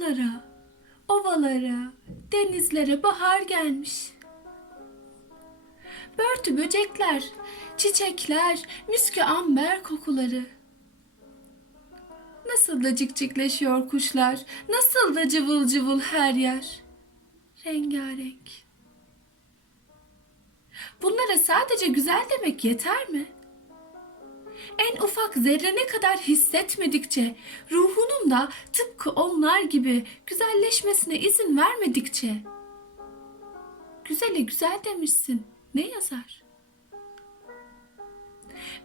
dağlara, ovalara, denizlere bahar gelmiş. Börtü böcekler, çiçekler, müskü amber kokuları. Nasıl da cikcikleşiyor kuşlar, nasıl da cıvıl cıvıl her yer. Rengarenk. Bunlara sadece güzel demek yeter mi? En ufak zerrene kadar hissetmedikçe, ruhunun da tıpkı onlar gibi güzelleşmesine izin vermedikçe. Güzele güzel demişsin. Ne yazar?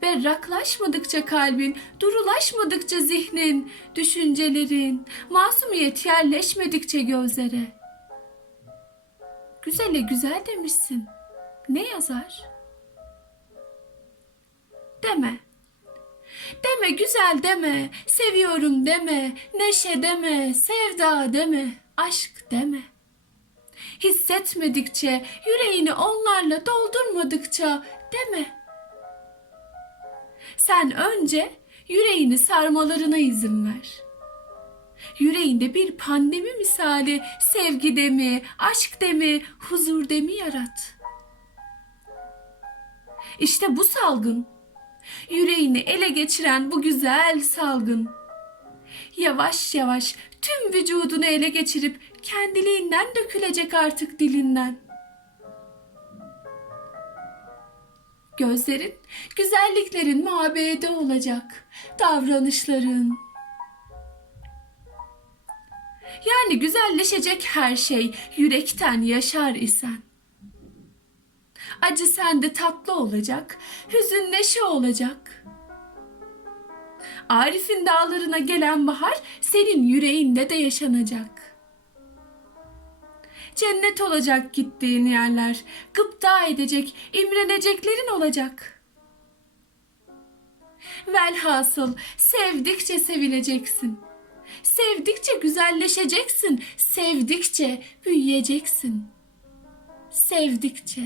Berraklaşmadıkça kalbin, durulaşmadıkça zihnin, düşüncelerin, masumiyet yerleşmedikçe gözlere. Güzele güzel demişsin. Ne yazar? Deme. Deme güzel deme, seviyorum deme, neşe deme, sevda deme, aşk deme. Hissetmedikçe, yüreğini onlarla doldurmadıkça deme. Sen önce yüreğini sarmalarına izin ver. Yüreğinde bir pandemi misali sevgi demi, aşk demi, huzur demi yarat. İşte bu salgın yüreğini ele geçiren bu güzel salgın. Yavaş yavaş tüm vücudunu ele geçirip kendiliğinden dökülecek artık dilinden. Gözlerin güzelliklerin mabedi olacak, davranışların. Yani güzelleşecek her şey yürekten yaşar isen. Acı sende tatlı olacak, hüzün neşe olacak. Arif'in dağlarına gelen bahar senin yüreğinde de yaşanacak. Cennet olacak gittiğin yerler, gıpta edecek, imreneceklerin olacak. Velhasıl sevdikçe sevileceksin. Sevdikçe güzelleşeceksin, sevdikçe büyüyeceksin. Sevdikçe